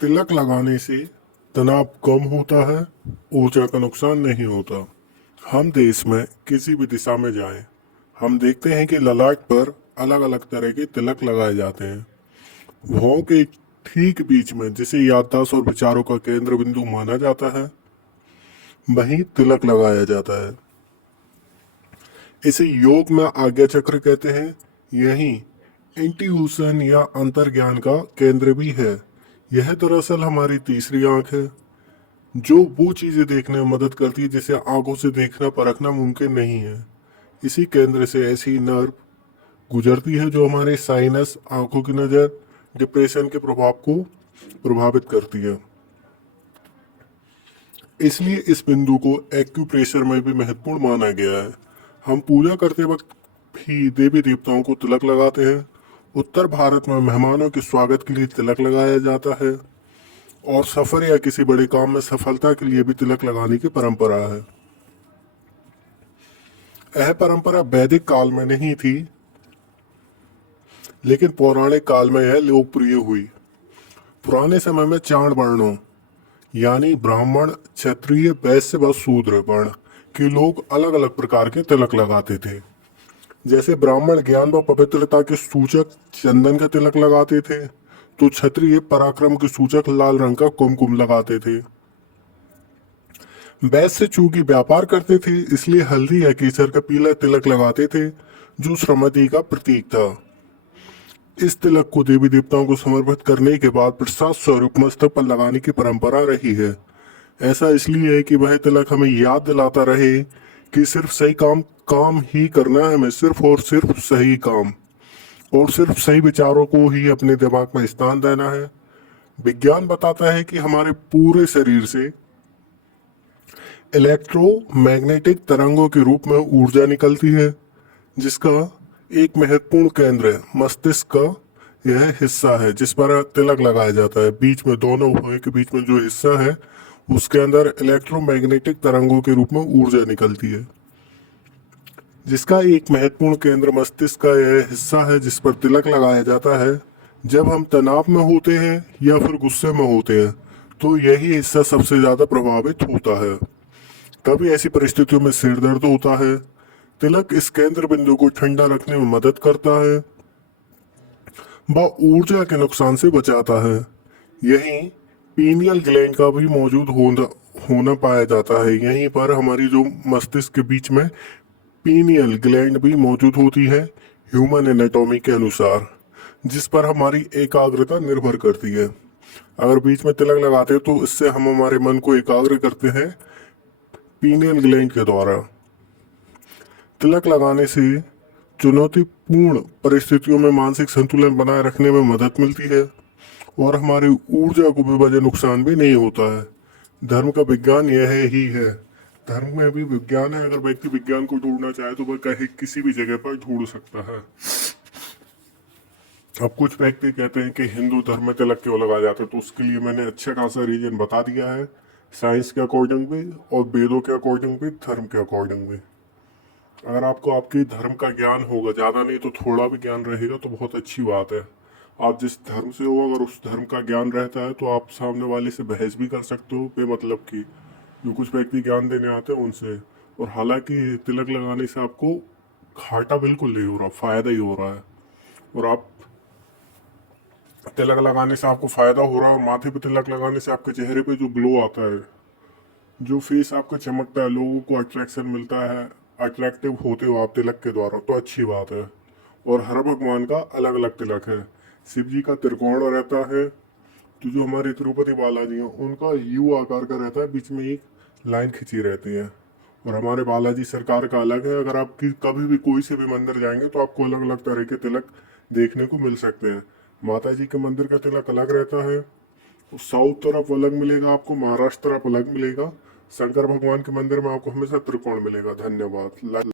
तिलक लगाने से तनाव कम होता है, ऊर्जा का नुकसान नहीं होता। हम देश में किसी भी दिशा में जाएं, हम देखते हैं कि ललाट पर अलग अलग तरह के तिलक लगाए जाते हैं। भौहों के ठीक बीच में जिसे याददाश्त और विचारों का केंद्र बिंदु माना जाता है, वहीं तिलक लगाया जाता है। इसे योग में आज्ञा चक्र कहते हैं। यही इंट्यूशन या अंतर्ज्ञान का केंद्र भी है। यह दरअसल हमारी तीसरी आंख है, जो वो चीजें देखने में मदद करती है जिसे आंखों से देखना परखना मुमकिन नहीं है। इसी केंद्र से ऐसी नर्व गुजरती है जो हमारे साइनस, आंखों की नजर, डिप्रेशन के प्रभाव को प्रभावित करती है। इसलिए इस बिंदु को एक्यूप्रेशर में भी महत्वपूर्ण माना गया है। हम पूजा करते वक्त भी देवी देवताओं को तिलक लगाते हैं। उत्तर भारत में मेहमानों के स्वागत के लिए तिलक लगाया जाता है और सफर या किसी बड़े काम में सफलता के लिए भी तिलक लगाने की परंपरा है। यह परंपरा वैदिक काल में नहीं थी, लेकिन पौराणिक काल में यह लोकप्रिय हुई। पुराने समय में 4 वर्णों यानी ब्राह्मण, क्षत्रिय, वैश्य व शूद्र वर्ण के लोग अलग अलग प्रकार के तिलक लगाते थे। जैसे ब्राह्मण ज्ञान व पवित्रता के सूचक चंदन का तिलक लगाते थे, तो क्षत्रिय पराक्रम के सूचक लाल रंग का कुमकुम लगाते थे। वैश्य चूंकि व्यापार करते थे, इसलिए हल्दी या केसर का पीला तिलक लगाते थे, जो श्रीमती का प्रतीक था। इस तिलक को देवी देवताओं को समर्पित करने के बाद प्रसाद स्वरूप मस्तक पर लगाने की परंपरा रही है। ऐसा इसलिए है कि वह तिलक हमें याद दिलाता रहे कि सिर्फ सही काम ही करना है, हमें सिर्फ और सिर्फ सही काम और सिर्फ सही विचारों को ही अपने दिमाग में स्थान देना है। विज्ञान बताता है कि हमारे पूरे शरीर से इलेक्ट्रोमैग्नेटिक तरंगों के रूप में ऊर्जा निकलती है, जिसका एक महत्वपूर्ण केंद्र मस्तिष्क का यह हिस्सा है जिस पर तिलक लगाया जाता है। बीच में दोनों भुजाओं के बीच में जो हिस्सा है, उसके अंदर इलेक्ट्रोमैग्नेटिक तरंगों के रूप में ऊर्जा निकलती है, जिसका एक महत्वपूर्ण केंद्र मस्तिष्क का यह हिस्सा है जिस पर तिलक लगाया जाता है। जब हम तनाव में होते हैं या फिर गुस्से में होते हैं, तो यही हिस्सा सबसे ज्यादा प्रभावित होता है। कभी ऐसी परिस्थितियों में सिर दर्द होता है। तिलक इस केंद्र बिंदु को ठंडा रखने में मदद करता है व ऊर्जा के नुकसान से बचाता है। यहीं पीनियल ग्लैंड का भी मौजूद होना पाया जाता है। यहीं पर हमारी जो मस्तिष्क के बीच में पीनियल ग्लैंड भी मौजूद होती है ह्यूमन एनाटॉमी के अनुसार, जिस पर हमारी एकाग्रता निर्भर करती है। अगर बीच में तिलक लगाते हैं तो इससे हम हमारे मन को एकाग्र करते हैं पीनियल ग्लैंड के द्वारा। तिलक लगाने से चुनौतीपूर्ण परिस्थितियों में मानसिक संतुलन बनाए रखने में मदद मिलती है और हमारी ऊर्जा को बेवजह नुकसान भी नहीं होता है। धर्म का विज्ञान यह ही है। धर्म में भी विज्ञान है। अगर व्यक्ति विज्ञान को ढूंढना चाहे तो वह कहीं किसी भी जगह पर ढूंढ सकता है। अब कुछ व्यक्ति कहते हैं कि हिंदू धर्म में तिलक क्यों लगाया जाता है, तो उसके लिए मैंने अच्छा खासा रीजन बता दिया है, साइंस के अकॉर्डिंग भी और वेदों के अकॉर्डिंग भी, धर्म के अकॉर्डिंग भी। अगर आपको आपकी धर्म का ज्ञान होगा, ज़्यादा नहीं तो थोड़ा भी ज्ञान रहेगा तो बहुत अच्छी बात है। आप जिस धर्म से हो, अगर उस धर्म का ज्ञान रहता है तो आप सामने वाले से बहस भी कर सकते हो बेमतलब की, जो कुछ व्यक्ति ज्ञान देने आते हैं उनसे। और हालांकि तिलक लगाने से आपको घाटा बिल्कुल नहीं हो रहा, फायदा ही हो रहा है। और आप तिलक लगाने से आपको फायदा हो रहा है, और माथे पे तिलक लगाने से आपके चेहरे पे जो ग्लो आता है, जो फेस आपका चमकता है, लोगों को अट्रैक्शन मिलता है, अट्रैक्टिव होते हो आप तिलक के द्वारा, तो अच्छी बात है। और हर भगवान का अलग अलग तिलक है। शिव जी का त्रिकोण रहता है, तो जो हमारे तिरुपति बालाजी हैं उनका यू आकार का रहता है, बीच में एक लाइन खिंची रहती है। और हमारे बालाजी सरकार का अलग है। अगर आप कभी भी कोई से भी मंदिर जाएंगे तो आपको अलग अलग तरह के तिलक देखने को मिल सकते हैं। माता जी के मंदिर का तिलक अलग रहता है, साउथ तरफ अलग मिलेगा आपको, महाराष्ट्र तरफ अलग मिलेगा। शंकर भगवान के मंदिर में आपको हमेशा त्रिकोण मिलेगा। धन्यवाद।